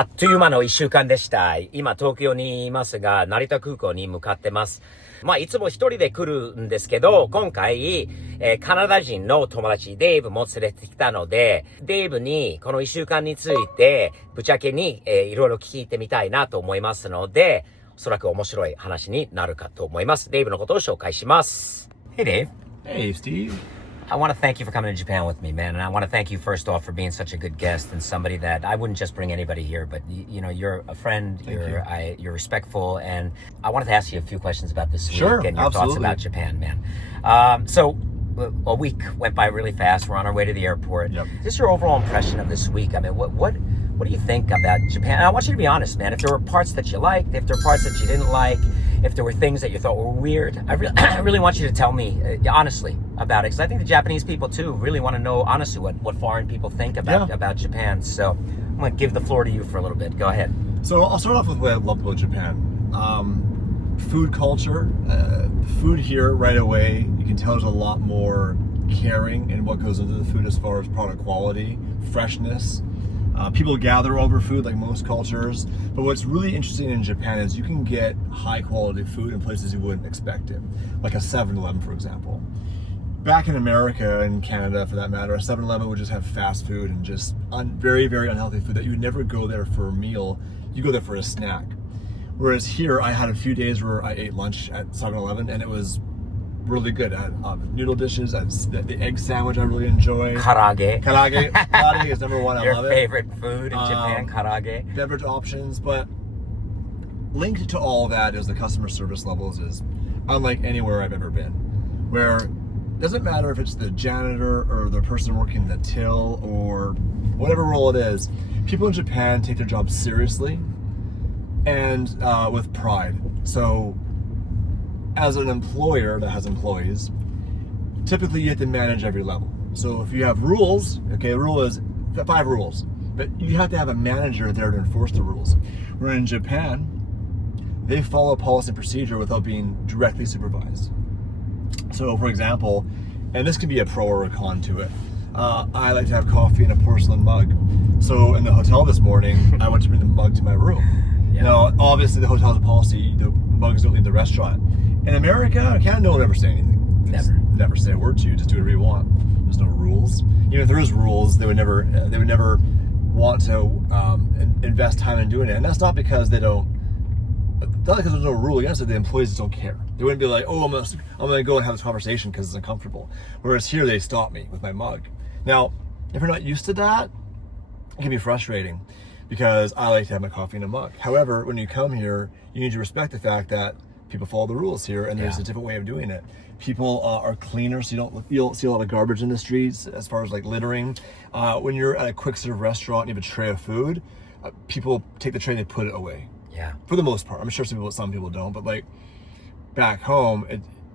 あっという間の一週間でした。今東京にいますが、成田空港に向かってます。いつも一人で来るんですけど、今回、カナダ人の友達デイブも連れてきたので、デイブにこの一週間について、ぶっちゃけに、いろいろ聞いてみたいなと思いますので、おそらく面白い話になるかと思います。デイブのことを紹介します。Hey Dave. Hey Steve.I want to thank you for coming to Japan with me, man. And I want to thank you first off for being such a good guest and somebody that I wouldn't just bring anybody here, but you're a friend, you're respectful, and I wanted to ask you a few questions about this week and your thoughts about Japan, man. So a week went by really fast. We're on our way to the airport. Yep. Just your overall impression of this week. I mean, what do you think about Japan? And I want you to be honest, man. If there were parts that you liked, if there were parts that you didn't like, if there were things that you thought were weird, I really want you to tell me honestly about it, because I think the Japanese people too really want to know honestly what foreign people think about Japan. So I'm going to give the floor to you for a little bit. Go ahead. So I'll start off with what I love about Japan. Food culture. Food here right away, you can tell there's a lot more caring in what goes into the food as far as product quality, freshness. People gather over food like most cultures, but what's really interesting in Japan is you can get high quality food in places you wouldn't expect it, like a 7-Eleven, for example. Back in America and Canada, for that matter, a 7-Eleven would just have fast food and just very, very unhealthy food that you would never go there for a meal. You go there for a snack. Whereas here, I had a few days where I ate lunch at 7-Eleven and it was really good. I had noodle dishes, the egg sandwich I really enjoy. Karaage. Karaage is number one. I love it. Your favorite food in Japan, karaage. Beverage options, but linked to all that is the customer service levels is unlike anywhere I've ever been. Where it doesn't matter if it's the janitor or the person working the till or whatever role it is, people in Japan take their job seriously and with pride. So as an employer that has employees, typically you have to manage every level. So if you have rules, okay, the rule is 5 rules, but you have to have a manager there to enforce the rules. Where in Japan, they follow policy and procedure without being directly supervised. So for example, and this can be a pro or a con to it, I like to have coffee in a porcelain mug. So in the hotel this morning, I went to bring the mug to my room. Yeah. Now, obviously the hotel has a policy, the mugs don't leave the restaurant. In America, Canada, no one ever say anything. Never say a word to you. Just do whatever you want. There's no rules. Even if there is rules, they would never want to invest time in doing it. And that's not because they don't. Not because there's no rule. Yes, the employees just don't care. They wouldn't be like, oh, I'm gonna go and have this conversation because it's uncomfortable. Whereas here, they stop me with my mug. Now, if you're not used to that, it can be frustrating because I like to have my coffee in a mug. However, when you come here, you need to respect the fact that people follow the rules here, and there's a different way of doing it. People are cleaner, so you don't see a lot of garbage in the streets as far as like littering. When you're at a quick serve restaurant, and you have a tray of food. People take the tray and they put it away. Yeah. For the most part, I'm sure some people don't, but like back home,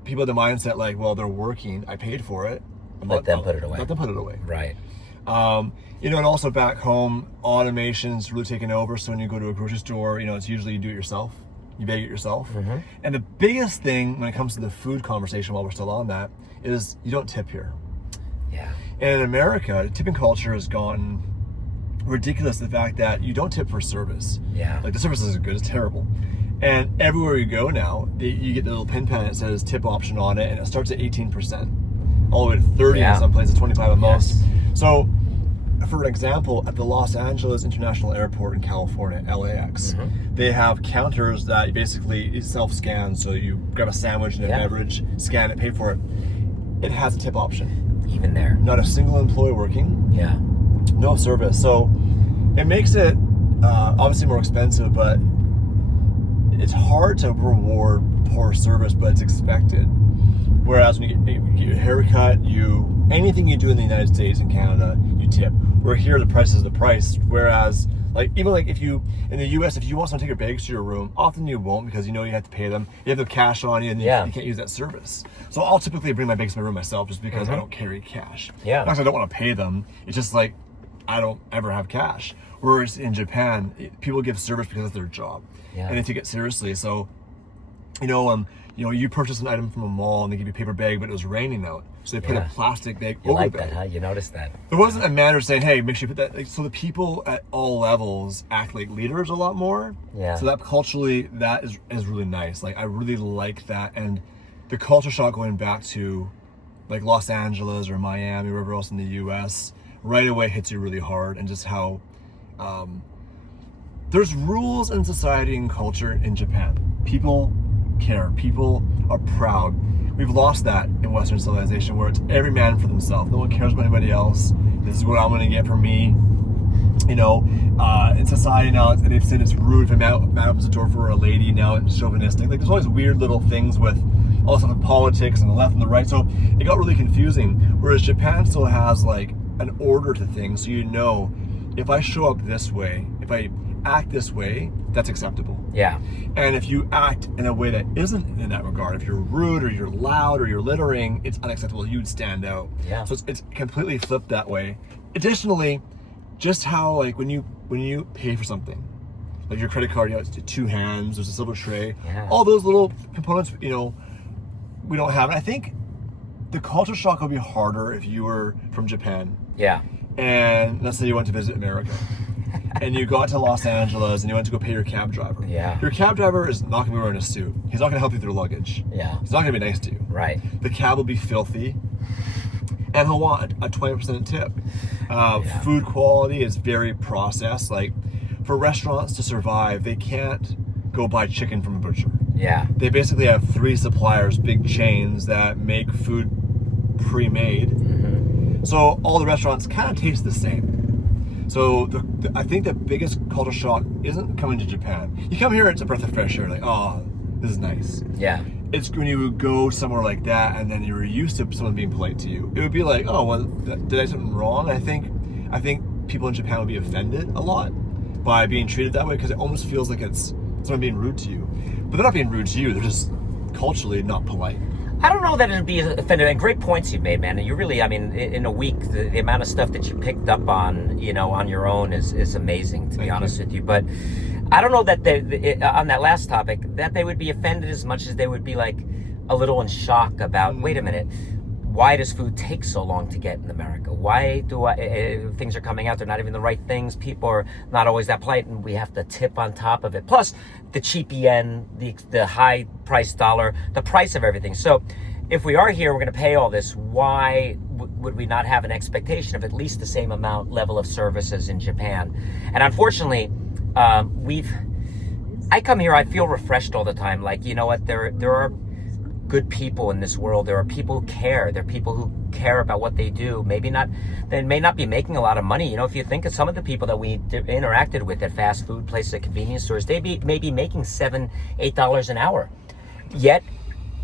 people have the mindset like, well, they're working, I paid for it. Let them put it away. Let them put it away. Right. And also back home, automation's really taken over. So when you go to a grocery store, it's usually you do it yourself. You bag it yourself. Mm-hmm. And the biggest thing when it comes to the food conversation, while we're still on that, is you don't tip here. Yeah. And in America, tipping culture has gotten ridiculous. The fact that you don't tip for service. Yeah. Like the service isn't good, it's terrible. And everywhere you go now, you get the little pin that says tip option on it, and it starts at 18%, all the way to 30 in some places, 25 at most. So, for an example, at the Los Angeles International Airport in California, LAX, they have counters that basically self-scan. So you grab a sandwich and a beverage, scan it, pay for it. It has a tip option. Even there. Not a single employee working. Yeah. No service. So it makes it obviously more expensive, but it's hard to reward poor service, but it's expected. Whereas when you get your haircut, anything you do in the United States and Canada, you tip. Where here, the price is the price. Whereas, if you, in the US, if you want someone to take your bags to your room, often you won't because you have to pay them. You have the cash on you and you can't use that service. So I'll typically bring my bags to my room myself just because I don't carry cash. Yeah. Not because I don't want to pay them. It's just like, I don't ever have cash. Whereas in Japan, people give service because it's their job. Yeah. And they take it seriously. So You purchased an item from a mall and they give you a paper bag, but it was raining out. So they put a plastic bag over like the bag. that, huh? You noticed that. There wasn't a matter saying, hey, make sure you put that. So the people at all levels act like leaders a lot more. Yeah. So that culturally, that is really nice. Like, I really like that. And the culture shock going back to like Los Angeles or Miami, wherever else in the US, right away hits you really hard. And just how there's rules in society and culture in Japan. People care. People are proud. We've lost that in Western civilization where it's every man for themselves. No one cares about anybody else. This is what I'm going to get for me. In society now, they've said it's rude if a man opens the door for a lady. Now it's chauvinistic. Like, there's all these weird little things with all stuff in politics and the left and the right. So it got really confusing. Whereas Japan still has like an order to things. So if I show up this way, if I act this way, that's acceptable. Yeah. And if you act in a way that isn't in that regard, if you're rude or you're loud or you're littering, it's unacceptable. You'd stand out. Yeah. So it's completely flipped that way. Additionally, just how like when you pay for something, like your credit card, it's 2 hands, there's a silver tray, all those little components, we don't have. And I think the culture shock would be harder if you were from Japan. Yeah. And let's say you went to visit America. And you got to Los Angeles and you went to go pay your cab driver. Yeah. Your cab driver is not going to be wearing a suit. He's not going to help you through luggage. Yeah. He's not going to be nice to you. Right. The cab will be filthy. And he'll want a 20% tip. Food quality is very processed. Like, for restaurants to survive, they can't go buy chicken from a butcher. Yeah. They basically have 3 suppliers, big chains that make food pre-made. Mm-hmm. So all the restaurants kind of taste the same. So I think the biggest culture shock isn't coming to Japan. You come here, it's a breath of fresh air. Like, oh, this is nice. Yeah. It's when you go somewhere like that and then you're used to someone being polite to you. It would be like, oh, well, did I do something wrong? I think people in Japan would be offended a lot by being treated that way because it almost feels like it's someone being rude to you. But they're not being rude to you. They're just culturally not polite. I don't know that it'd be offended. And great points you've made, man. And you really, in a week, the amount of stuff that you picked up on, on your own is amazing, to be honest with you. But I don't know that on that last topic, that they would be offended as much as they would be like a little in shock about, wait a minute, why does food take so long to get in America? Why do things are coming out, they're not even the right things. People are not always that polite and we have to tip on top of it. Plus the cheap yen, the high price dollar, the price of everything. So if we are here, we're going to pay all this, why would we not have an expectation of at least the same level of service as in Japan? And unfortunately, I come here, I feel refreshed all the time. Like, you know what, there are good people in this world. There are people who care. There are people who care about what they do. They may not be making a lot of money. If you think of some of the people that we interacted with at fast food places, at convenience stores, they may be making $7, $8 an hour. Yet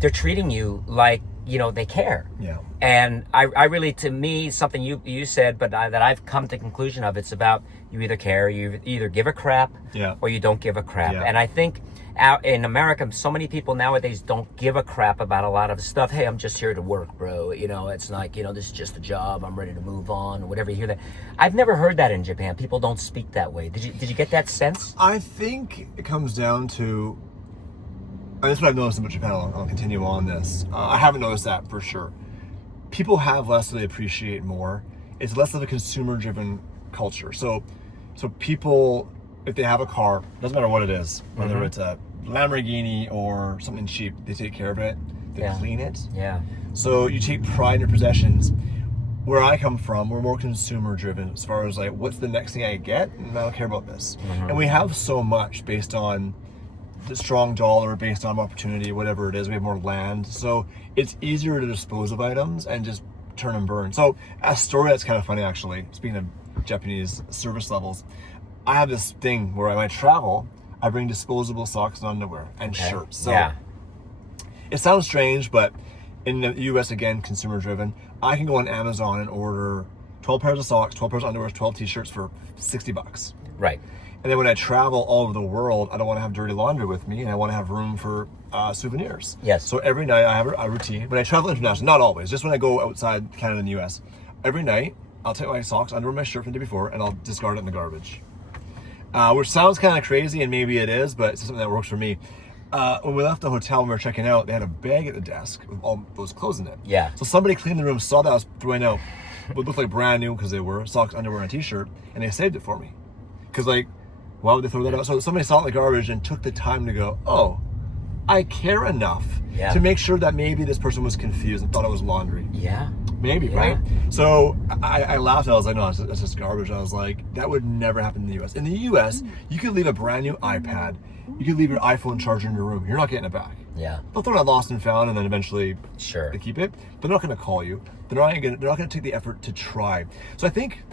they're treating you like, they care. Yeah. And I really, to me, something you said, but that I've come to the conclusion of, it's about you either care, you either give a crap, or you don't give a crap. Yeah. And I think out in America, so many people nowadays don't give a crap about a lot of stuff. Hey, I'm just here to work, bro. It's like, this is just a job. I'm ready to move on, or whatever you hear that. I've never heard that in Japan. People don't speak that way. Did you get that sense? I think it comes down to, and that's what I've noticed about Japan. I'll continue on this. I haven't noticed that for sure. People have less so they appreciate more. It's less of a consumer-driven culture. So people, if they have a car, doesn't matter what it is, whether it's a Lamborghini or something cheap, they take care of it. They clean it. Yeah. So you take pride in your possessions. Where I come from, we're more consumer-driven as far as like, what's the next thing I get? And I don't care about this. And we have so much based on the strong dollar, based on opportunity, whatever it is. We have more land. So it's easier to dispose of items and just turn and burn. So a story that's kind of funny, actually, speaking of Japanese service levels, I have this thing where when I travel, I bring disposable socks and underwear and shirts. So it sounds strange, but in the US, again, consumer driven, I can go on Amazon and order 12 pairs of socks, 12 pairs of underwear, 12 t-shirts for $60. Right. And then when I travel all over the world, I don't want to have dirty laundry with me, and I want to have room for souvenirs. Yes. So every night I have a routine. When I travel internationally, not always, just when I go outside Canada and the US, every night I'll take my socks under my shirt from the day before and I'll discard it in the garbage. Which sounds kind of crazy, and maybe it is, but it's something that works for me. when we left the hotel when we were checking out, they had a bag at the desk with all those clothes in it. Yeah. So somebody cleaned the room, saw that I was throwing out what looked like brand new because they were socks, underwear, and a t-shirt, and they saved it for me. Because like, why would they throw that out? So somebody saw it in the garbage and took the time to go, oh, I care enough to make sure that maybe this person was confused and thought it was laundry. Yeah. Maybe, right? So I laughed. I was like, no, that's just garbage. I was like, that would never happen in the U.S. In the U.S., you could leave a brand new iPad. You could leave your iPhone charger in your room. You're not getting it back. Yeah. They'll throw it lost and found, and then eventually they keep it. They're not going to call you. They're not going to take the effort to try. So I think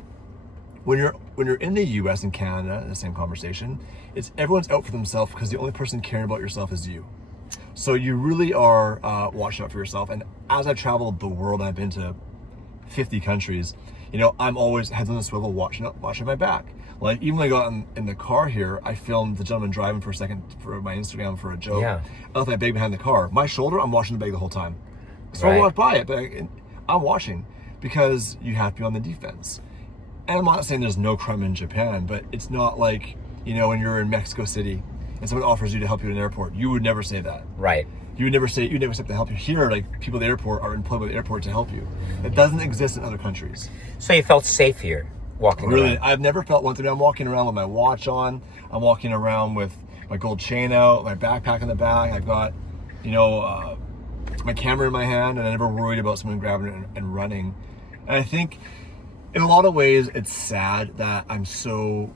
when you're in the U.S. and Canada, in the same conversation, it's everyone's out for themselves because the only person caring about yourself is you. So you really are watching out for yourself. And as I've traveled the world, I've been to 50 countries. You know, I'm always heads on the swivel, watching my back. Like even when I got in the car here, I filmed the gentleman driving for a second for my Instagram for a joke. Yeah. I left my bag behind the car. My shoulder, I'm watching the bag the whole time. So I walk by it, but I'm watching because you have to be on the defense. And I'm not saying there's no crime in Japan, but it's not like, you know, when you're in Mexico City and someone offers you to help you at an airport, you would never say that. Right. You would never accept to help you. Here, like people at the airport are employed by the airport to help you. That doesn't exist in other countries. So you felt safe here walking Really, around? I've never felt one thing. I'm walking around with my watch on. I'm walking around with my gold chain out, my backpack in the back. I've got, you know, my camera in my hand, and I never worried about someone grabbing it and running. And I think in a lot of ways, it's sad that I'm so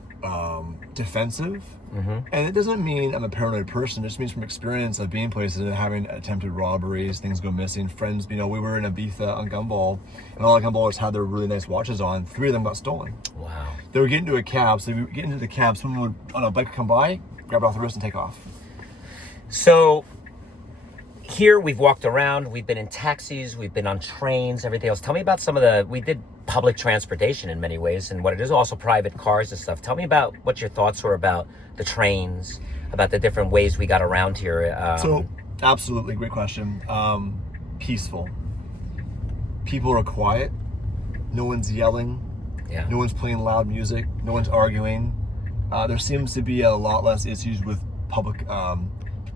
defensive. And it doesn't mean I'm a paranoid person. It just means from experience of being places and having attempted robberies, things go missing. Friends, you know, we were in Ibiza on Gumball, and all the Gumballers had their really nice watches on. 3 of them got stolen. Wow. They were getting into a cab, so we would get into the cab, someone would on a bike come by, grab it off the wrist and take off. So here we've walked around, we've been in taxis, we've been on trains, everything else. Tell me about we did public transportation in many ways and what it is, also private cars and stuff. Tell me about what your thoughts were about the trains, about the different ways we got around here. So, absolutely, great question. Peaceful. People are quiet. No one's yelling. Yeah. No one's playing loud music. No one's arguing. There seems to be a lot less issues with public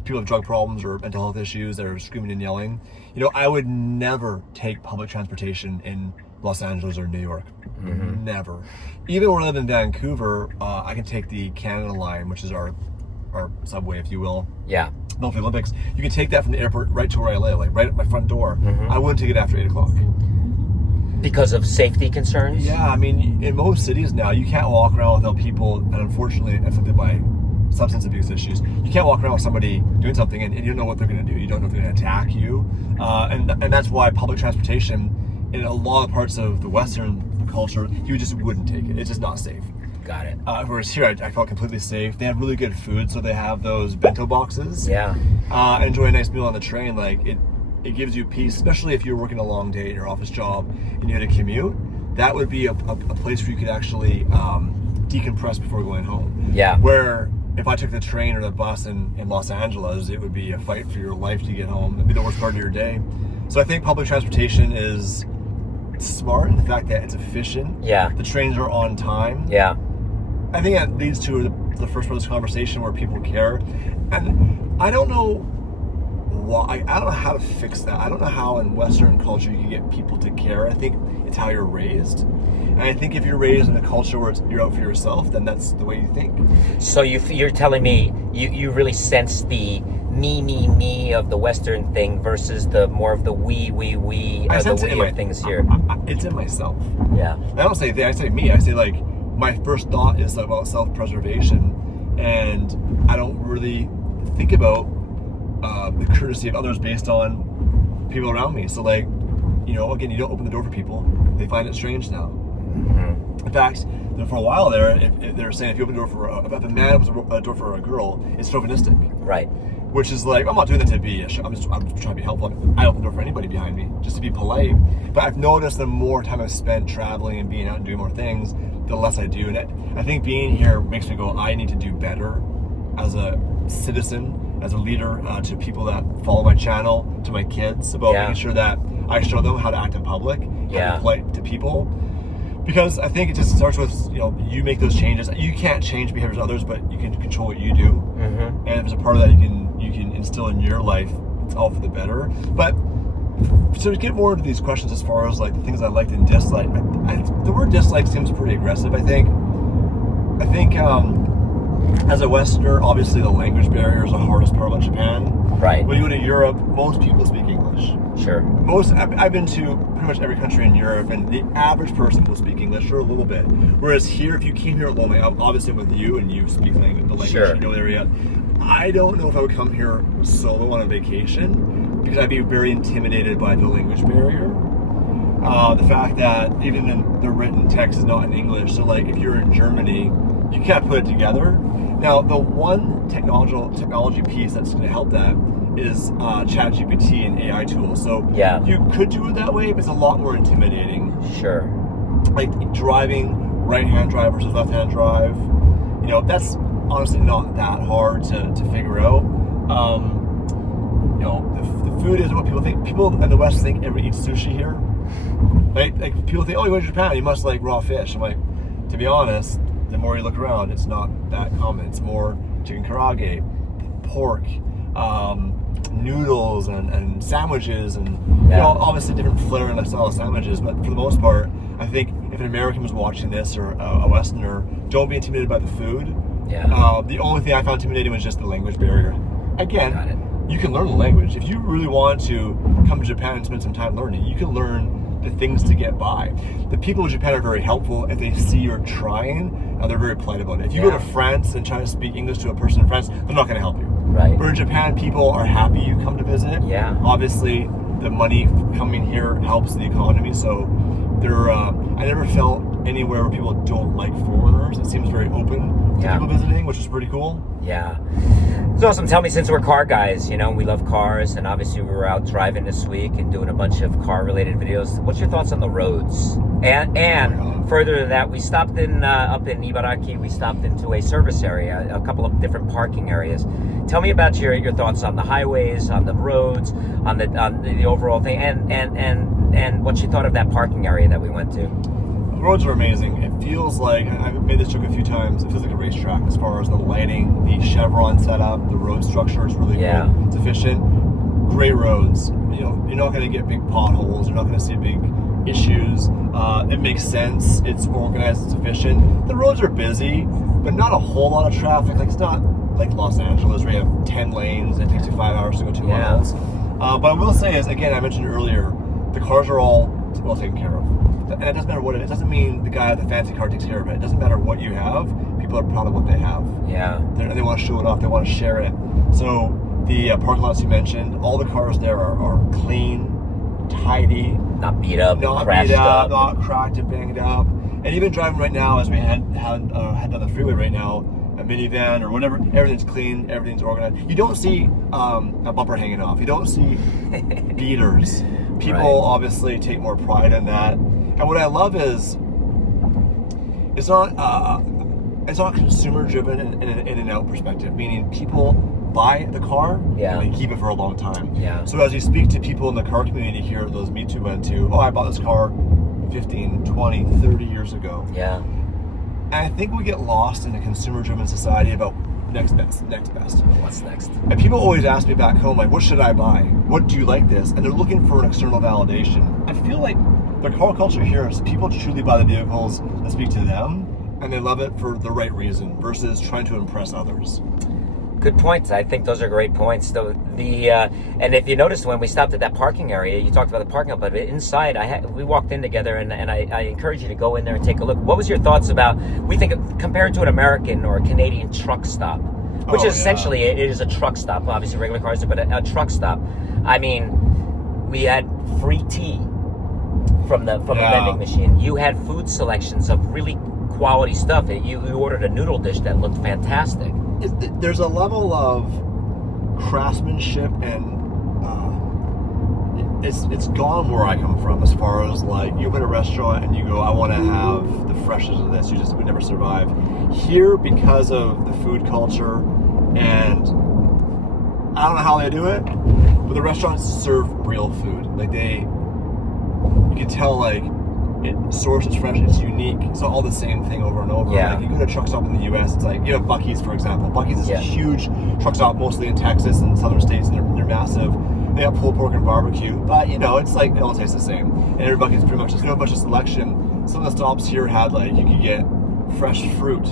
people with drug problems or mental health issues that are screaming and yelling. You know, I would never take public transportation in Los Angeles or New York. Never. Even when I live in Vancouver, I can take the Canada line, which is our subway, if you will. Yeah. No, for the Olympics. You can take that from the airport right to where I live, like right at my front door. I wouldn't take it after 8 o'clock. Because of safety concerns? Yeah, I mean, in most cities now, you can't walk around without people, and unfortunately, affected by substance abuse issues. You can't walk around with somebody doing something and you don't know what they're going to do. You don't know if they're going to attack you. And that's why public transportation in a lot of parts of the Western culture, you just wouldn't take it. It's just not safe. Got it. Whereas here, I felt completely safe. They have really good food, so they have those bento boxes. Yeah. Enjoy a nice meal on the train. Like it gives you peace, especially if you're working a long day at your office job and you had to commute. That would be a place where you could actually decompress before going home. Yeah. Where if I took the train or the bus in Los Angeles, it would be a fight for your life to get home. It'd be the worst part of your day. So I think public transportation is smart in the fact that it's efficient. Yeah. The trains are on time. Yeah. I think that leads to the first part of this conversation where people care. And I don't know why. I don't know how to fix that. I don't know how in Western culture you can get people to care. I think it's how you're raised. And I think if you're raised in a culture where you're out for yourself, then that's the way you think. So you're telling me you really sense the me of the Western thing versus the more of the we, I sense the it in we my, of things here. It's in myself. Yeah. I don't say they, I say me. I say like my first thought is about self-preservation, and I don't really think about the courtesy of others based on people around me. So like, you know, again, you don't open the door for people. They find it strange now. In fact, for a while there, if they're saying if you open the door if a man opens a door for a girl, it's chauvinistic. Right. Which is like, I'm not doing that to be, I'm just trying to be helpful. I open the door for anybody behind me, just to be polite. But I've noticed the more time I've spent traveling and being out and doing more things, the less I do. And I think being here makes me go, I need to do better as a citizen, as a leader, to people that follow my channel, to my kids, about making sure that I show them how to act in public, how to be polite to people. Because I think it just starts with, you make those changes. You can't change behaviors of others, but you can control what you do. And if there's a part of that you can instill in your life, it's all for the better. But so to get more into these questions as far as like the things I liked and disliked, the word dislike seems pretty aggressive, I think. As a Westerner, obviously the language barrier is the hardest part about Japan. Right. When you go to Europe, most people speak English. Sure. I've been to pretty much every country in Europe, and the average person will speak English or a little bit. Whereas here, if you came here alone, obviously with you and you speak the language, sure. You know the area. I don't know if I would come here solo on a vacation because I'd be very intimidated by the language barrier. The fact that even in the written text is not in English, so like if you're in Germany, you can't put it together. Now, the one technology piece that's going to help that is ChatGPT and AI tools. So you could do it that way, but it's a lot more intimidating. Sure. Like driving right-hand drive versus left-hand drive, that's honestly not that hard to figure out. The food isn't what people think. People in the West think everybody eats sushi here. Right? Like people think, oh, you go to Japan, you must like raw fish. I'm like, to be honest, the more you look around, it's not that common. It's more chicken karaage, pork, noodles, and sandwiches, and obviously different flair and style of sandwiches. But for the most part, I think if an American was watching this or a Westerner, don't be intimidated by the food. The only thing I found intimidating was just the language barrier. Again, you can learn the language. If you really want to come to Japan and spend some time learning, you can learn the things to get by. The people in Japan are very helpful. If they see you're trying, they're very polite about it. If you go to France and try to speak English to a person in France, they're not going to help you. Right. But in Japan, people are happy you come to visit. Obviously, the money coming here helps the economy, so I never felt anywhere where people don't like foreigners. It seems very open to people visiting, which is pretty cool. It's awesome. Tell me, since we're car guys, we love cars, and obviously we were out driving this week and doing a bunch of car-related videos. What's your thoughts on the roads? And further to that, we stopped in up in Ibaraki. We stopped into a service area, a couple of different parking areas. Tell me about your thoughts on the highways, on the roads, on the overall thing, and what you thought of that parking area that we went to. The roads are amazing. It feels like, I've made this joke a few times, it feels like a racetrack as far as the lighting, the chevron setup, the road structure is really good. It's efficient. Great roads. You're not going to get big potholes. You're not going to see big issues. It makes sense. It's organized. It's efficient. The roads are busy, but not a whole lot of traffic. Like, it's not like Los Angeles where you have 10 lanes and it takes you 5 hours to go 2 miles. But I will say is, again, I mentioned earlier, the cars are all well taken care of. And it doesn't matter what it is. It doesn't mean the guy with the fancy car takes care of it. It doesn't matter what you have. People are proud of what they have. They want to show it off. They want to share it. So the parking lots you mentioned, all the cars there are clean, tidy. Not beat up, not crashed up. Not cracked and banged up. And even driving right now, as we head down the freeway right now, a minivan or whatever, everything's clean, everything's organized. You don't see a bumper hanging off. You don't see beaters. People obviously take more pride in that. And what I love is it's not consumer driven in an in and out perspective, meaning people buy the car and they keep it for a long time. So as you speak to people in the car community here at those meets we went to, I bought this car 15, 20, 30 years ago. And I think we get lost in a consumer driven society about next best. What's next? And people always ask me back home, like, what should I buy? What do you like this? And they're looking for an external validation. I feel like the car culture here is people truly buy the vehicles that speak to them, and they love it for the right reason versus trying to impress others. Good points. I think those are great points. And if you noticed when we stopped at that parking area, you talked about the parking lot, but inside, we walked in together, and I encourage you to go in there and take a look. What was your thoughts about, we think, compared to an American or a Canadian truck stop, which essentially it is a truck stop, obviously regular cars, but a truck stop. I mean, we had free tea from the vending machine. You had food selections of really quality stuff. You ordered a noodle dish that looked fantastic. There's a level of craftsmanship and it's gone where I come from as far as like you open a restaurant and you go, I want to have the freshness of this. You just would never survive. Here, because of the food culture, and I don't know how they do it, but the restaurants serve real food. Like you can tell, like sourced, it's fresh, it's unique. It's not all the same thing over and over. Yeah. Like you go to a truck stop in the U.S., it's like, you have Buc-ee's, for example. Buc-ee's is a huge truck stop, mostly in Texas and southern states, and they're massive. They have pulled pork and barbecue, but it's like it all tastes the same. And every Buc-ee's pretty much just got a bunch of selection. Some of the stops here had like you could get fresh fruit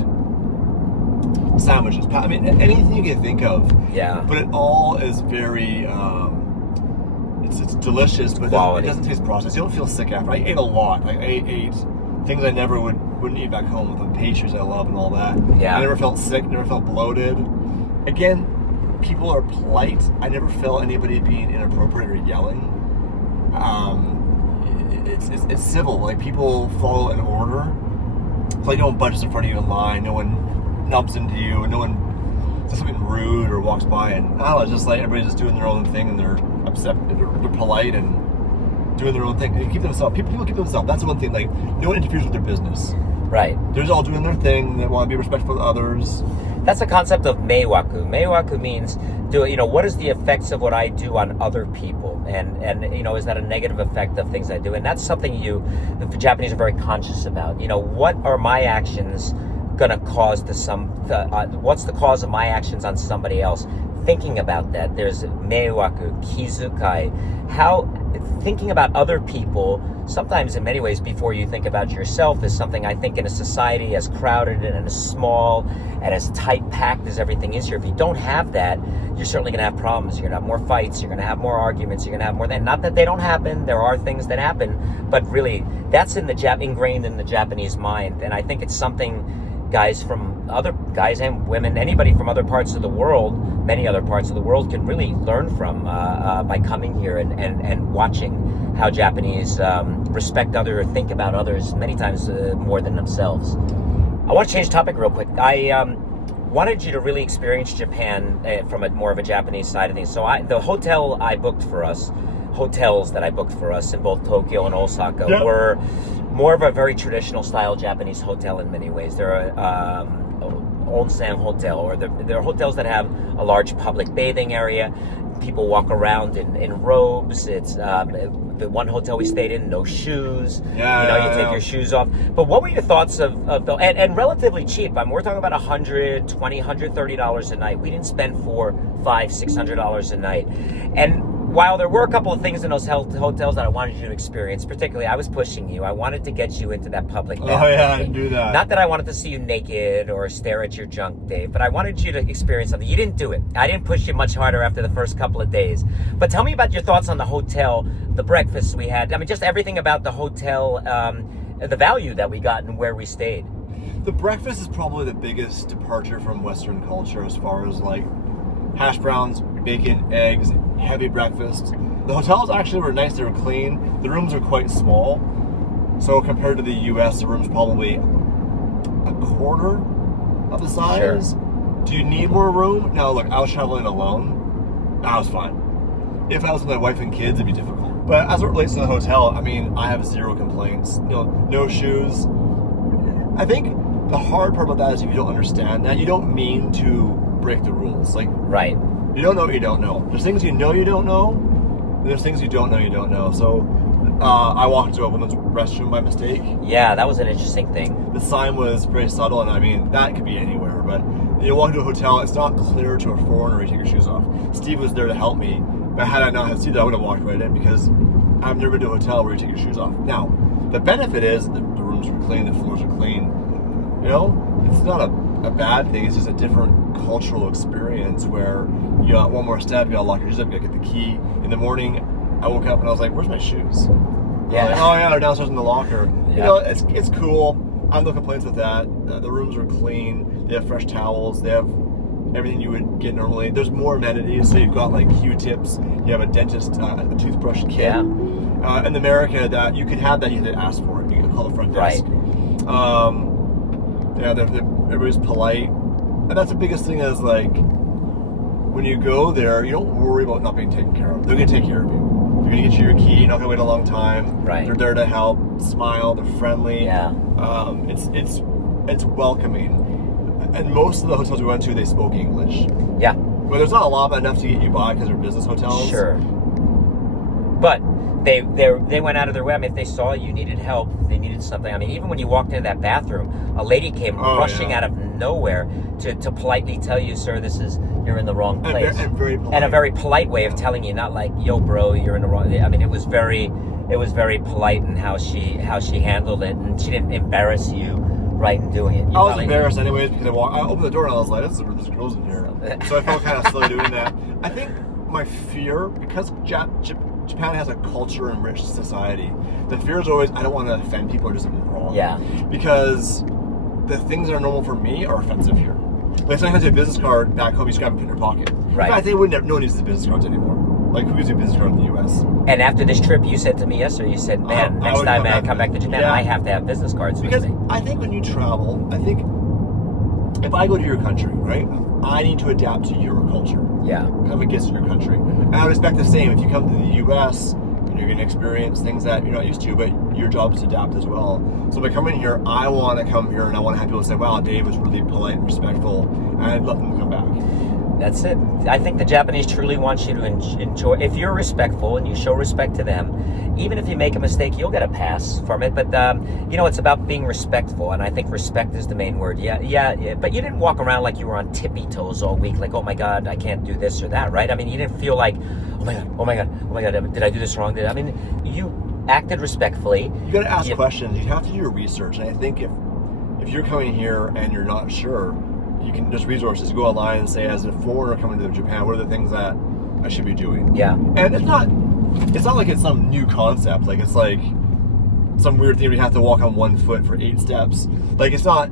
sandwiches. I mean, anything you can think of. Yeah. But it all is very. It's delicious, but it doesn't taste processed. You don't feel sick after. I ate a lot. Like, I ate things I never wouldn't eat back home, with the pastries I love and all that. Yeah. I never felt sick. Never felt bloated. Again, people are polite. I never felt anybody being inappropriate or yelling. It's civil. Like, people follow an order. It's like no one bunches in front of you in line. No one nubs into you. No one says something rude or walks by. And I don't know, it's just like everybody's just doing their own thing, and they're upset. They're polite and doing their own thing. They keep themselves. People keep themselves. That's the one thing. Like, no one interferes with their business. Right. They're just all doing their thing. They want to be respectful to others. That's the concept of meiwaku. Meiwaku means, what is the effects of what I do on other people? And is that a negative effect of things I do? And that's something the Japanese are very conscious about. What are my actions going to cause what's the cause of my actions on somebody else? Thinking about that, there's meiwaku, kizukai, how thinking about other people, sometimes in many ways before you think about yourself, is something I think in a society as crowded and as small and as tight-packed as everything is here. If you don't have that, you're certainly going to have problems. You're going to have more fights, you're going to have more arguments, you're going to have more. Not that they don't happen, there are things that happen, but really, that's ingrained in the Japanese mind, and I think it's something guys and women, anybody from other parts of the world, many other parts of the world, can really learn from by coming here and watching how Japanese respect others, think about others many times more than themselves. I want to change topic real quick. I wanted you to really experience Japan from more of a Japanese side of things. So the hotels that I booked for us in both Tokyo and Osaka were more of a very traditional style Japanese hotel in many ways. They're onsen hotel, or they're hotels that have a large public bathing area. People walk around in robes. It's the one hotel we stayed in, no shoes. You take your shoes off. But what were your thoughts of and relatively cheap? We're talking about $120, $130 a night. We didn't spend $400, $500, $600 a night. And while there were a couple of things in those hotels that I wanted you to experience, particularly I was pushing you. I wanted to get you into that public bathroom. Oh yeah, I didn't do that. Not that I wanted to see you naked or stare at your junk, Dave, but I wanted you to experience something. You didn't do it. I didn't push you much harder after the first couple of days. But tell me about your thoughts on the hotel, the breakfast we had. Just everything about the hotel, the value that we got and where we stayed. The breakfast is probably the biggest departure from Western culture as far as like hash browns, bacon, eggs, heavy breakfast. The hotels actually were nice, they were clean. The rooms are quite small. So compared to the US, the room's probably a quarter of the size. Sure. Do you need more room? No, look, I was traveling alone. I was fine. If I was with my wife and kids, it'd be difficult. But as it relates to the hotel, I have zero complaints. No shoes. I think the hard part about that is if you don't understand that, you don't mean to break the rules. Like, right. You don't know what you don't know. There's things you know, and there's things you don't know. So I walked into a women's restroom by mistake. Yeah, that was an interesting thing. The sign was very subtle, and that could be anywhere, but you walk into a hotel, it's not clear to a foreigner you take your shoes off. Steve was there to help me, but had I not had Steve there, I would have walked right in, because I've never been to a hotel where you take your shoes off. Now, the benefit is the rooms are clean, the floors are clean. It's not a bad thing. It's just a different cultural experience where you got one more step, you gotta lock your shoes up, you gotta get the key. In the morning, I woke up and I was like, "Where's my shoes?" Yeah. Oh yeah, they're downstairs in the locker. Yeah. It's cool. I have no complaints with that. The rooms are clean. They have fresh towels. They have everything you would get normally. There's more amenities. So you've got like Q-tips. You have a dentist, a toothbrush kit. Yeah. In America, that you could have that, you had to ask for it. You could call the front desk. Right. Everybody's polite. And that's the biggest thing is like, when you go there, you don't worry about not being taken care of. They're going to take care of you. They're going to get you your key. You're not going to wait a long time. Right. They're there to help, smile, they're friendly. Yeah. It's welcoming. And most of the hotels we went to, they spoke English. Yeah. But there's not a lot, but enough to get you by because they're business hotels. Sure. But they went out of their way. I mean, if they saw you needed help, they needed something. I mean, even when you walked into that bathroom, a lady came rushing out of nowhere to politely tell you, sir, you're in the wrong place. And very polite. And a very polite way of telling you, not like, yo, bro, you're in the wrong. I mean, it was very polite in how she handled it, and she didn't embarrass you right in doing it. I was embarrassed anyways because I opened the door and I was like, this girl's in here. So I felt kind of silly doing that. I think my fear, because Japan has a culture and rich society, the fear is always I don't want to offend people or do something wrong. Yeah. Because the things that are normal for me are offensive here. Like sometimes you have a business card back home, you just grab it in your pocket. Right. In fact, no one uses business cards anymore. Like, who gives you a business card in the U.S.? And after this trip, you said to me yesterday, you said, man, next time I come back to Japan, I have to have business cards with me. Because I think when you travel, if I go to your country, right, I need to adapt to your culture. Yeah. I'm a guest in your country. And I would expect the same. If you come to the U.S., you're going to experience things that you're not used to, but your job is to adapt as well. So by coming here, I want to come here and I want to have people say, wow, Dave was really polite and respectful, and I'd love them to come back. That's it. I think the Japanese truly want you to enjoy. If you're respectful and you show respect to them, even if you make a mistake, you'll get a pass from it. But it's about being respectful, and I think respect is the main word. Yeah. But you didn't walk around like you were on tippy toes all week, like, oh my God, I can't do this or that, right? I mean, you didn't feel like, oh my God, did I do this wrong? You acted respectfully. You got to ask questions. You have to do your research, and I think if you're coming here and you're not sure, you can, there's resources. Go online and say, as a foreigner coming to Japan, what are the things that I should be doing? Yeah. And it's not like it's some new concept. Like, it's like some weird thing where you have to walk on one foot for 8 steps. Like, it's not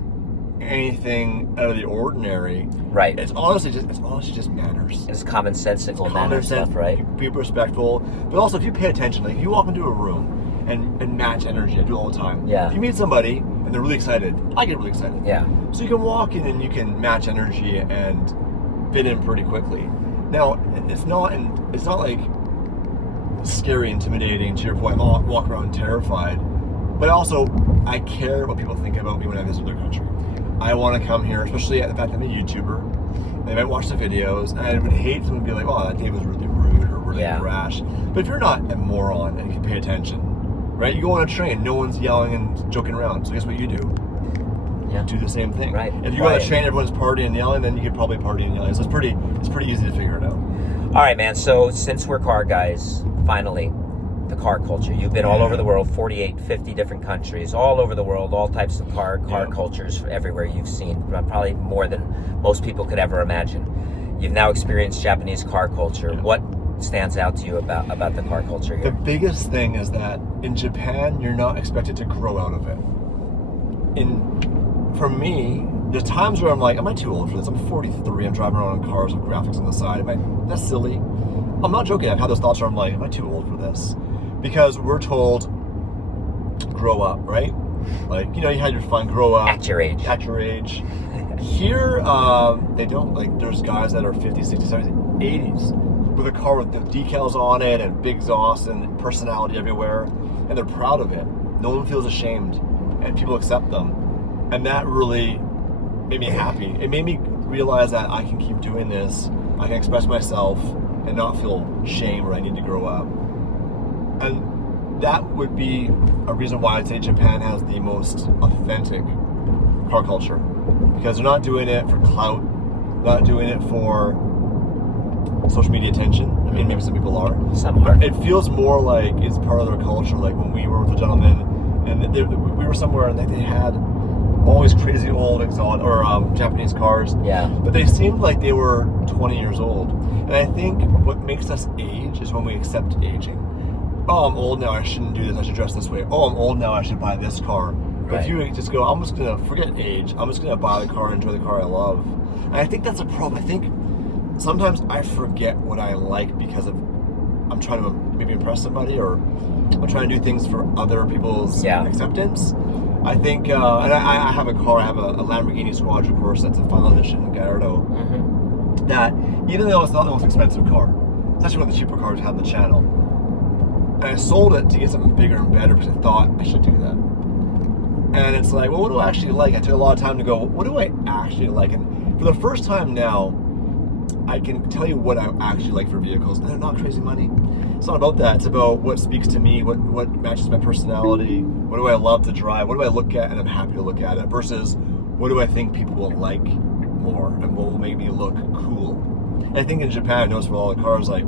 anything out of the ordinary. Right. It's honestly just manners. It's commonsensical manner stuff, right? Be respectful. But also, if you pay attention, like if you walk into a room and match energy, I do it all the time. Yeah. If you meet somebody and they're really excited, I get really excited. Yeah. So you can walk in and you can match energy and fit in pretty quickly. Now, it's not like scary, intimidating, to your point, I'll walk around terrified. But also, I care what people think about me when I visit their country. I want to come here, especially at the fact that I'm a YouTuber. They might watch the videos, and I would hate someone to be like, oh, that Dave was really rude or really brash. But if you're not a moron and you can pay attention, right? You go on a train, no one's yelling and joking around. So guess what you do? Yeah. Do the same thing. Right. If you go on a train, everyone's partying and yelling, then you could probably party and yelling. So it's pretty easy to figure it out. All right, man. So since we're car guys, finally, the car culture. You've been all over the world, 48, 50 different countries, all over the world, all types of car cultures everywhere you've seen, probably more than most people could ever imagine. You've now experienced Japanese car culture. Yeah. What stands out to you about the car culture here? The biggest thing is that in Japan, you're not expected to grow out of it. For me, there's times where I'm like, am I too old for this? I'm 43, I'm driving around in cars with graphics on the side. That's silly. I'm not joking. I've had those thoughts where I'm like, am I too old for this? Because we're told, grow up, right? Like, you had your fun, grow up. At your age. Here, they don't. Like, there's guys that are 50, 60, 70, 80s with a car with the decals on it and big exhaust and personality everywhere, and they're proud of it. No one feels ashamed, and people accept them. And that really made me happy. It made me realize that I can keep doing this. I can express myself and not feel shame or I need to grow up. And that would be a reason why I'd say Japan has the most authentic car culture. Because they're not doing it for clout, not doing it for social media attention. I mean, maybe some people are. Some are. It feels more like it's part of their culture. Like when we were with a gentleman and we were somewhere and they had all these crazy old exotic or Japanese cars. Yeah. But they seemed like they were 20 years old. And I think what makes us age is when we accept aging. Oh, I'm old now, I shouldn't do this, I should dress this way. Oh, I'm old now, I should buy this car. But if you just go, I'm just going to forget age, I'm just going to buy the car, enjoy the car I love. And I think that's a problem. I think sometimes I forget what I like because I'm trying to maybe impress somebody or I'm trying to do things for other people's acceptance. I think, and I have a car, I have a Lamborghini Squadra Corsa, it's a final edition Gallardo, that even though it's not the most expensive car, it's actually one of the cheaper cars we have on the channel, and I sold it to get something bigger and better because I thought I should do that. And it's like, well, what do I actually like? I took a lot of time to go, what do I actually like? And for the first time now, I can tell you what I actually like for vehicles, and they're not crazy money. It's not about that. It's about what speaks to me, what matches my personality, what do I love to drive, what do I look at and I'm happy to look at it, versus what do I think people will like more and what will make me look cool. And I think in Japan, I noticed with all the cars, like,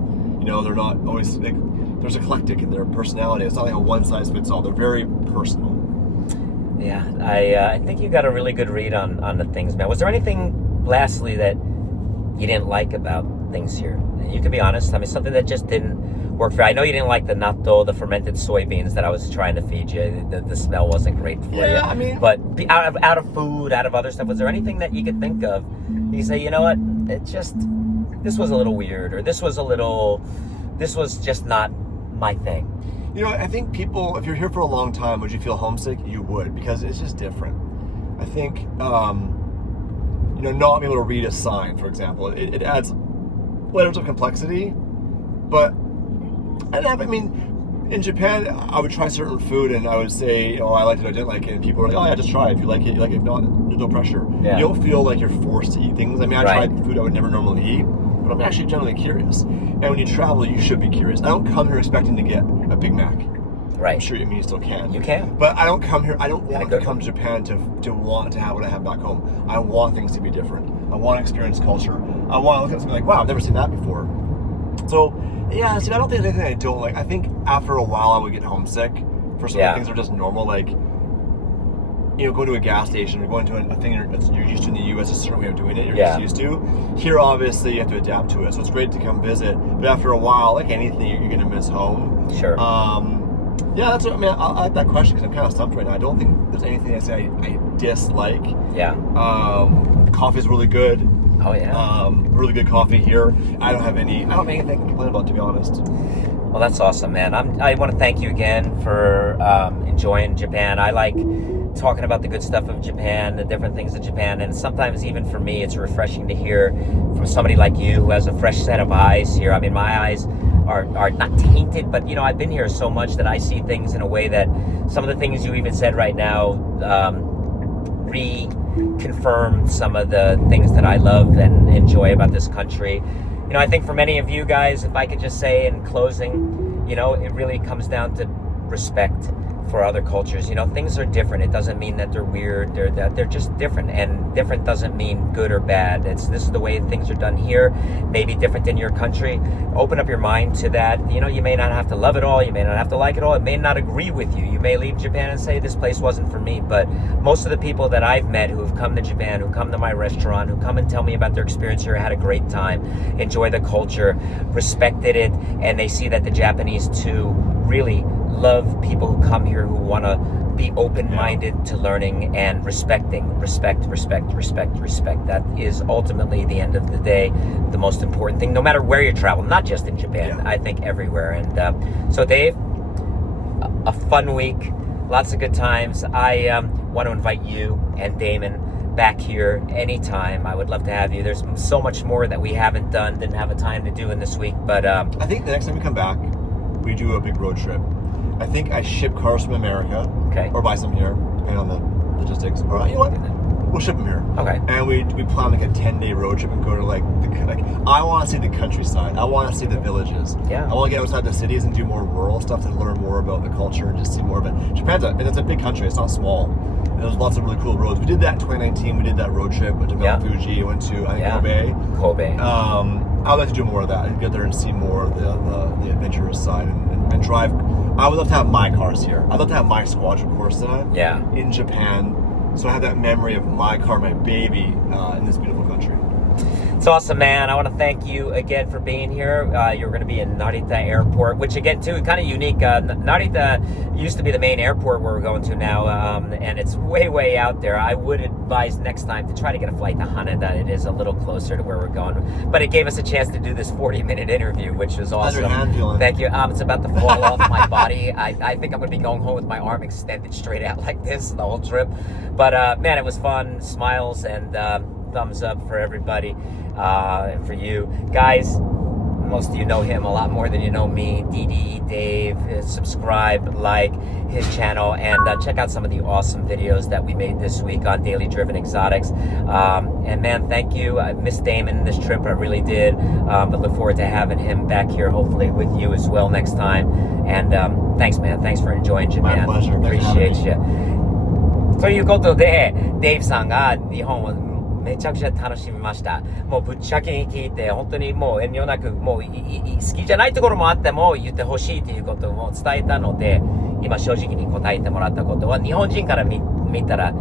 they're not always, like, there's eclectic in their personality. It's not like a one-size-fits-all. They're very personal. Yeah, I think you got a really good read on the things, man. Was there anything, lastly, that you didn't like about things here? You can be honest. I mean, something that just didn't work for you. I know you didn't like the natto, the fermented soybeans that I was trying to feed you. The smell wasn't great for you. Yeah, I mean... But out of food, out of other stuff, was there anything that you could think of? You say, you know what, this was a little weird, or this was just not my thing. I think people, if you're here for a long time, would you feel homesick? You would, because it's just different. I think, not being able to read a sign, for example, it adds layers of complexity, but in Japan, I would try certain food and I would say, I liked it, I didn't like it, and people were like, oh yeah, just try it. If you like it, you like it. If not, there's no pressure. Yeah. You don't feel like you're forced to eat things. I tried food I would never normally eat, but I'm actually generally curious. And when you travel, you should be curious. I don't come here expecting to get a Big Mac. Right. I'm sure you still can. You can. But I don't come here, I don't want to come to Japan to want to have what I have back home. I want things to be different. I want to experience culture. I want to look at something like, wow, I've never seen that before. So, yeah, I don't think there's anything I don't like. I think after a while I would get homesick for some things that are just normal, like, going to a gas station or going to a thing you're used to in the U.S., a certain way of doing it, you're just used to. Here, obviously, you have to adapt to it. So it's great to come visit. But after a while, like anything, you're going to miss home. Sure. Yeah, that's what I like that question because I'm kind of stumped right now. I don't think there's anything I dislike. Yeah. Coffee's really good. Oh yeah. Really good coffee here. I don't have anything to complain about, to be honest. Well, that's awesome, man. I want to thank you again for enjoying Japan. I like talking about the good stuff of Japan, the different things of Japan, and sometimes even for me, it's refreshing to hear from somebody like you who has a fresh set of eyes here. I mean, my eyes are not tainted, but I've been here so much that I see things in a way that some of the things you even said right now reconfirm some of the things that I love and enjoy about this country. I think for many of you guys, if I could just say in closing, it really comes down to respect for other cultures. Things are different. It doesn't mean that they're weird. They're just different, and different doesn't mean good or bad. This is the way things are done here. Maybe different in your country. Open up your mind to that. You may not have to love it all. You may not have to like it all. It may not agree with you. You may leave Japan and say this place wasn't for me. But most of the people that I've met who have come to Japan, who come to my restaurant, who come and tell me about their experience here, had a great time, enjoy the culture, respected it, and they see that the Japanese too really love people who come here who want to be open-minded to learning and respecting. Respect. That is ultimately, the end of the day, the most important thing, no matter where you travel, not just in Japan, I think everywhere. And so Dave, a fun week, lots of good times. I want to invite you and Damon back here anytime. I would love to have you. There's so much more that we didn't have a time to do in this week, but I think the next time we come back, we do a big road trip. I think I ship cars from America, or buy some here, depending on the logistics. Or we'll ship them here. Okay. And we plan like a 10-day road trip and go to I want to see the countryside. I want to see the villages. Yeah. I want to get outside the cities and do more rural stuff to learn more about the culture and just see more of it. It's a big country. It's not small. And there's lots of really cool roads. We did that in 2019. We did that road trip. Went to Mount Fuji. Went to Kobe. I'd like to do more of that. I'd get there and see more of the adventurous side and drive. I would love to have my cars here. I'd love to have my Squadron Corsa in Japan. So I have that memory of my car, my baby, in this beautiful country. It's awesome, man. I want to thank you again for being here. You're going to be in Narita Airport, which again, too, kind of unique. Narita used to be the main airport where we're going to now, and it's way, way out there. I would advise next time to try to get a flight to Haneda. It is a little closer to where we're going. But it gave us a chance to do this 40-minute interview, which was awesome. How's your hand feeling? Thank you. It's about to fall off my body. I think I'm going to be going home with my arm extended straight out like this the whole trip. But, man, it was fun. Smiles and thumbs up for everybody. And for you guys, most of you know him a lot more than you know me. DD, Dave, subscribe, like his channel, and check out some of the awesome videos that we made this week on Daily Driven Exotics. And man, thank you. I missed Damon this trip, I really did. But look forward to having him back here, hopefully with you as well next time. And thanks, man. Thanks for enjoying Japan. My pleasure. Appreciate you. ということで、デイブさんが日本をめちゃくちゃ楽しみました。もうぶっちゃけに聞いて、本当にもう遠慮なく、もう好きじゃないところもあっても言ってほしいということを伝えたので、今正直に答えてもらったことは、日本人から見たら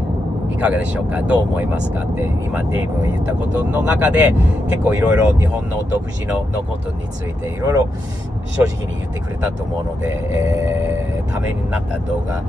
いかがでしょうか、どう思いますかって、今デイブが言ったことの中で、結構いろいろ日本の独自のことについていろいろ正直に言ってくれたと思うので、ためになった動画、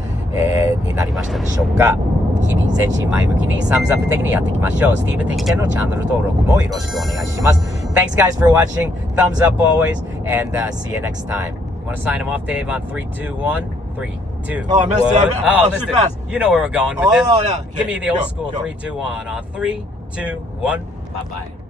になりましたでしょうか。日々前進前向きにサムズアップ的にやっていきましょう。スティーブ的視点のチャンネル登録もよろしくお願いします。Thanks guys for watching. Thumbs up always, and see you next time. You want to sign him off, Dave, on 3, 2, 1? 3, 2, Oh, I missed it. Oh, missed it. You know where we're going with this. Oh, yeah. Okay. Give me the old Go, school go. 3, 2, 1. On 3, 2, 1. Bye-bye.